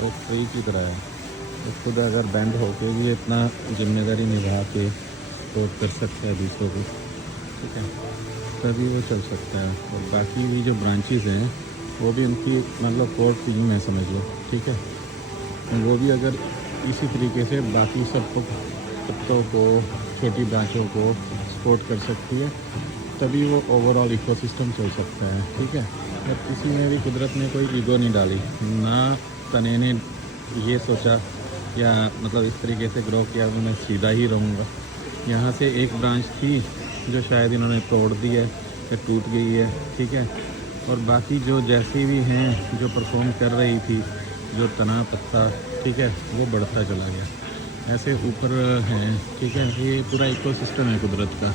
वो एक ट्री की तरह है। तो खुद अगर बैंड होके भी इतना जिम्मेदारी निभा के सपोर्ट कर सकता है दूसरों को, ठीक है, तभी वो चल सकता है। और बाकी भी जो ब्रांचेस हैं वो भी उनकी मतलब कोर टीम है समझ लो, ठीक है। तो वो भी अगर इसी तरीके से बाकी सबको, पत्तों को, छोटी ब्रांचों को सपोर्ट कर सकती है, तभी वो ओवरऑल इकोसिस्टम चल सकता है, ठीक है। और किसी में भी कुदरत ने कोई ईगो नहीं डाली, ना तने ने ये सोचा या मतलब इस तरीके से ग्रो किया कि मैं सीधा ही रहूँगा। यहाँ से एक ब्रांच थी जो शायद इन्होंने तोड़ दी है या टूट गई है, ठीक है। और बाकी जो जैसी भी हैं जो परफॉर्म कर रही थी, जो तना पत्ता, ठीक है, वो बढ़ता चला गया, ऐसे ऊपर हैं, ठीक है। ये पूरा इकोसिस्टम है कुदरत का।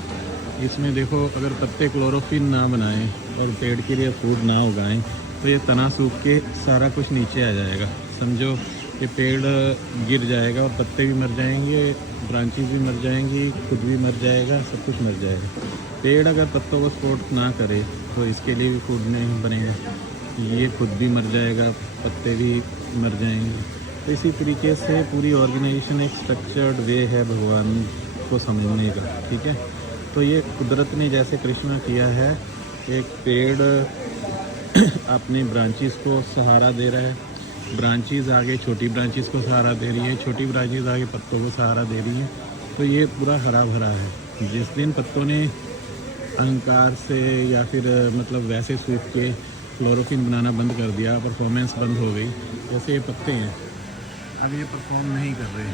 इसमें देखो, अगर पत्ते क्लोरोफिल ना बनाएं और पेड़ के लिए फूड ना उगाएं तो ये तना सूख के सारा कुछ नीचे आ जाएगा, समझो कि पेड़ गिर जाएगा और पत्ते भी मर जाएंगे, ब्रांचेस भी मर जाएंगी, खुद भी मर जाएगा, सब कुछ मर जाएगा। पेड़ अगर पत्तों को सपोर्ट ना करे तो इसके लिए भी फूड नहीं बनेगा, ये खुद भी मर जाएगा, पत्ते भी मर जाएंगे। तो इसी तरीके से पूरी ऑर्गेनाइजेशन एक स्ट्रक्चर्ड वे है भगवान को समझने का, ठीक है। तो ये कुदरत ने जैसे कृष्णा किया है, एक पेड़ अपनी ब्रांचेस को सहारा दे रहा है, ब्रांचेस आगे छोटी ब्रांचेस को सहारा दे रही है, छोटी ब्रांचेस आगे पत्तों को सहारा दे रही हैं। तो ये पूरा हरा भरा है। जिस दिन पत्तों ने अहंकार से या फिर मतलब वैसे सूख के क्लोरोफिल बनाना बंद कर दिया, परफॉर्मेंस बंद हो गई, जैसे ये पत्ते हैं अब ये परफॉर्म नहीं कर रहे,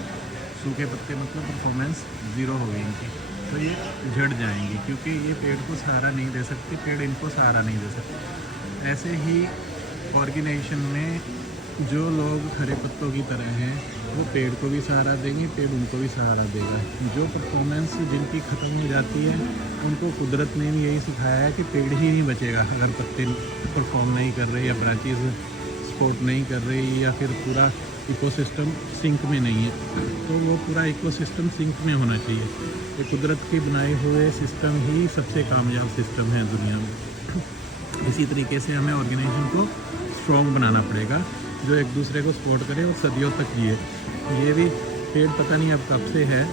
सूखे पत्ते मतलब परफॉर्मेंस ज़ीरो हो गई इनकी, तो ये झड़ जाएंगी क्योंकि ये पेड़ को सहारा नहीं दे सकती, पेड़ इनको सहारा नहीं दे सकते। ऐसे ही ऑर्गेनाइजेशन में जो लोग हरे पत्तों की तरह हैं वो पेड़ को भी सहारा देंगे, पेड़ उनको भी सहारा देगा। जो परफॉर्मेंस जिनकी ख़त्म हो जाती है उनको कुदरत ने भी यही सिखाया है कि पेड़ ही नहीं बचेगा अगर पत्ते परफॉर्म नहीं कर रहे या ब्रांचेस सपोर्ट नहीं कर रही या फिर पूरा इकोसिस्टम सिंक में नहीं है। तो वो पूरा इकोसिस्टम सिंक में होना चाहिए। ये कुदरत के बनाए हुए सिस्टम ही सबसे कामयाब सिस्टम है दुनिया में। इसी तरीके से हमें ऑर्गेनाइजेशन को स्ट्रॉन्ग बनाना पड़ेगा जो एक दूसरे को सपोर्ट करे और सदियों तक जिए। ये भी पेड़ पता नहीं अब कब से है,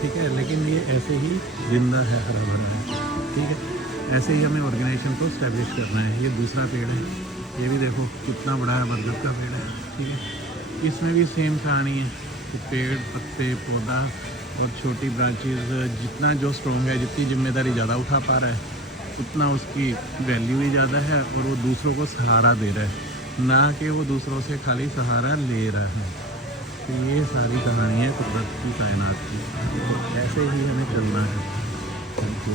ठीक है, लेकिन ये ऐसे ही जिंदा है, हरा भरा है, ठीक है। ऐसे ही हमें ऑर्गेनाइजेशन को स्टैब्लिश करना है। ये दूसरा पेड़ है, ये भी देखो कितना बड़ा है, बरगद का पेड़ है, ठीक है। इसमें भी सेम कहानी है कि पेड़, पत्ते, पौधा और छोटी ब्रांचेस, जितना जो स्ट्रॉन्ग है, जितनी जिम्मेदारी ज़्यादा उठा पा रहा है उतना उसकी वैल्यू भी ज़्यादा है और वो दूसरों को सहारा दे रहा है, ना कि वो दूसरों से खाली सहारा ले रहा है। तो ये सारी कहानी है कुदरत की, कायनात की, और ऐसे ही हमें चलना है। Thank you.